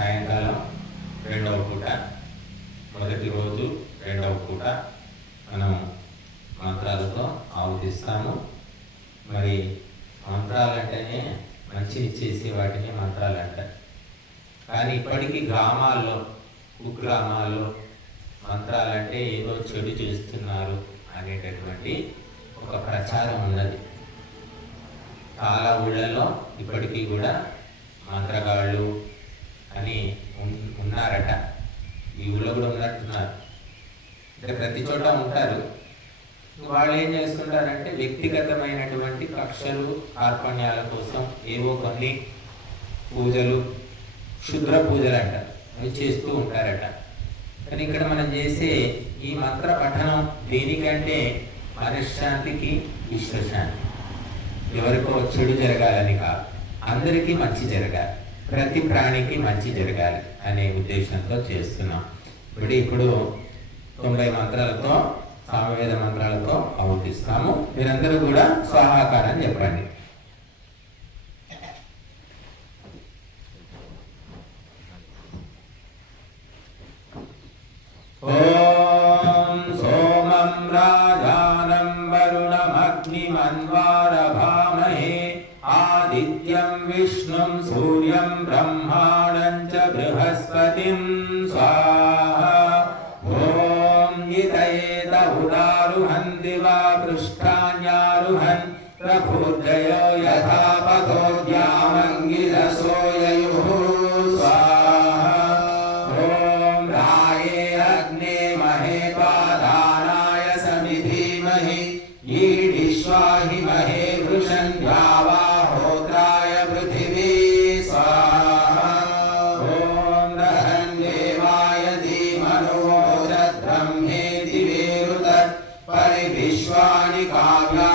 సాయంకాలం రెండవ పూట మొదటి రోజు రెండవ పూట మనం మంత్రాలతో ఆవుతిస్తాము మరి మంత్రాలంటేనే మంచి చేసే వాటిని మంత్రాలు కానీ ఇప్పటికీ గ్రామాల్లో కుగ్రామాల్లో మంత్రాలంటే ఏదో చెడు చేస్తున్నారు అనేటటువంటి ఒక ప్రచారం ఉన్నది. చాలా ఊళ్ళల్లో ఇప్పటికీ కూడా మంత్రగాళ్ళు అని ఉన్- ఉన్నారట. ఈ ఊళ్ళో కూడా ఉన్నట్టున్నారు అంటే ప్రతి చోట ఉంటారు. వాళ్ళు ఏం చేస్తుంటారంటే వ్యక్తిగతమైనటువంటి కక్షలు కార్పణ్యాల కోసం ఏవో కొన్ని పూజలు క్షుద్ర పూజలు అంట అవి చేస్తూ ఉంటారట. కానీ ఇక్కడ మనం చేసే ఈ మంత్ర పఠనం దేనికంటే మనశ్శాంతికి విశ్వశాంతి. ఎవరికో చెడు జరగాలని కాదు. అందరికీ మంచి జరగాలి. ప్రతి ప్రాణికి మంచి జరగాలి అనే ఉద్దేశంతో చేస్తున్నాం. ఇప్పుడు ఇప్పుడు తొంభై మంత్రాలతో సామవేద మంత్రాలతో ఆవుతిస్తాము మీరందరూ కూడా స్వాహాకారం చెప్పండి. ॐ ब्रह्माणम् च बृहस्पतिम् स्वाहा। ॐ होम् यितहन्ति वा पृष्ठान्यारुहन् प्रभुर्जयो यथा पथोद्या परिविश्वानि काव्यानि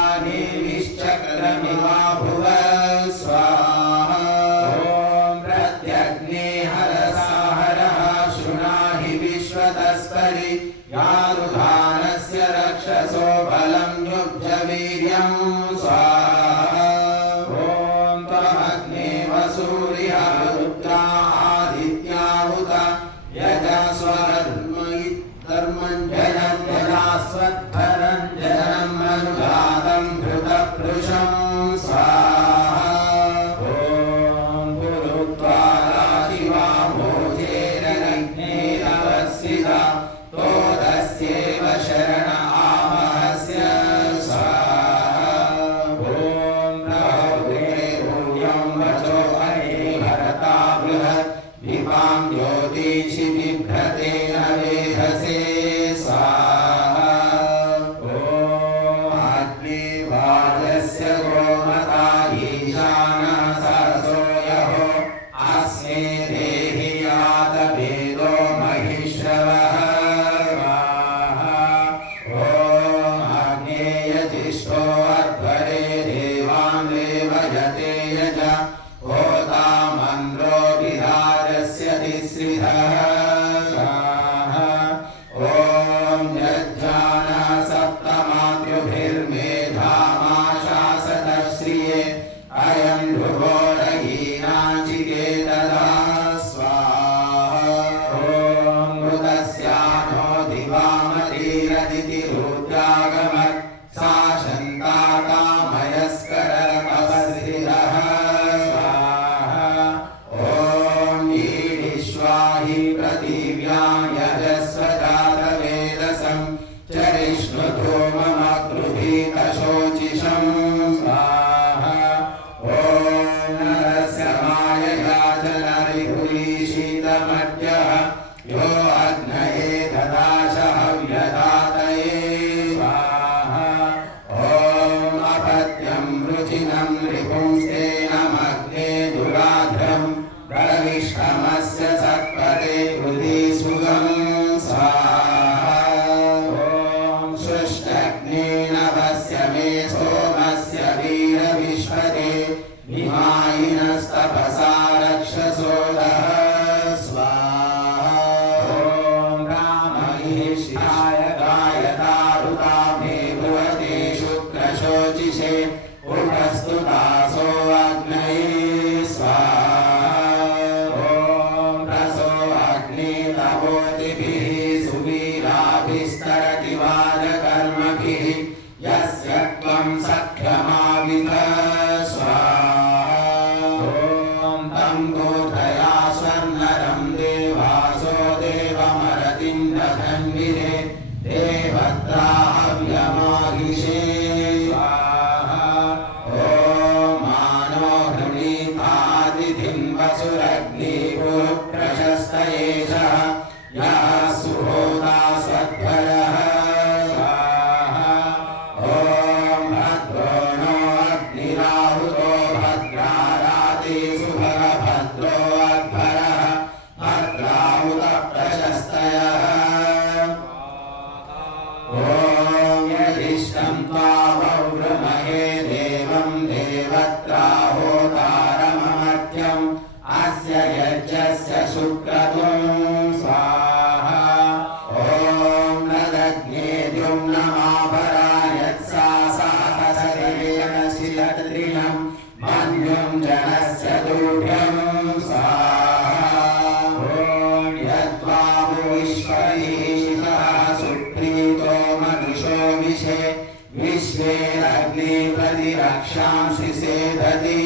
नरिपुरीशीतमद्यः देवमरतिन्दधन्विरे देवत्राहव्यमाहिषे स्वाहा Sampa विश्वेरग्ने प्रतिरक्षांसि सेदति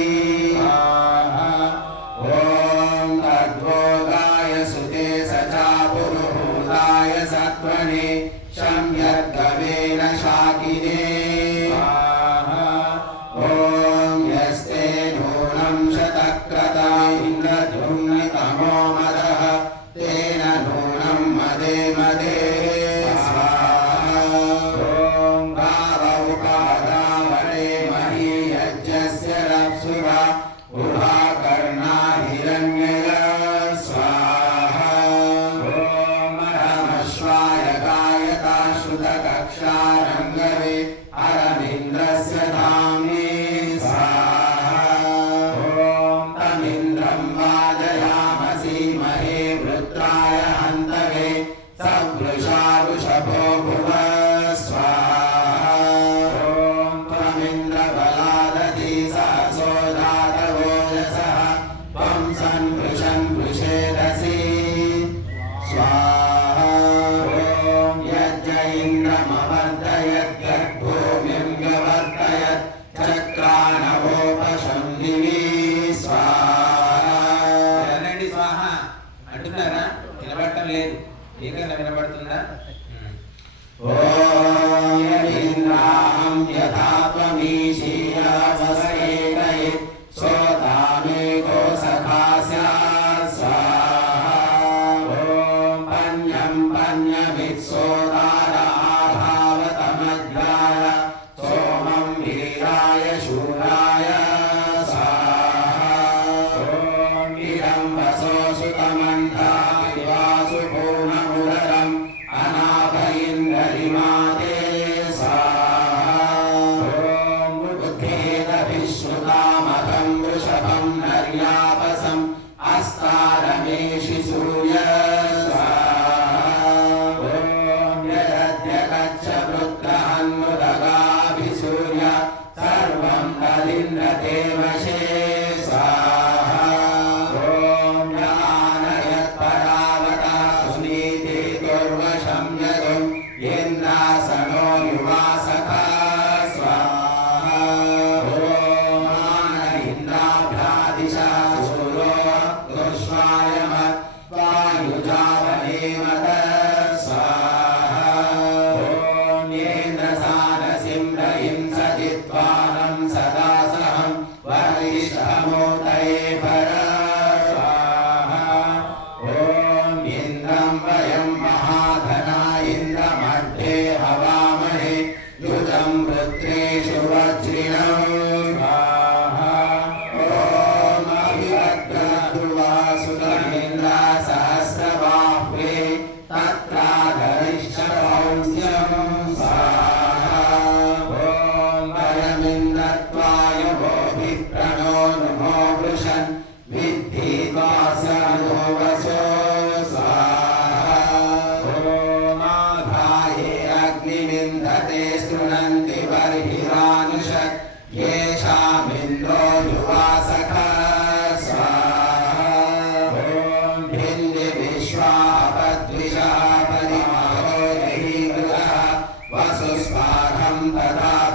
Bye.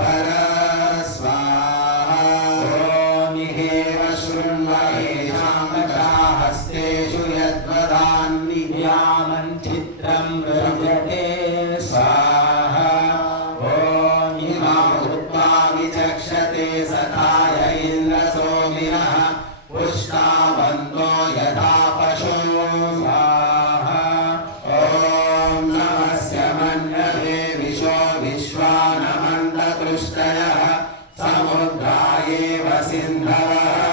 arriba sin parar.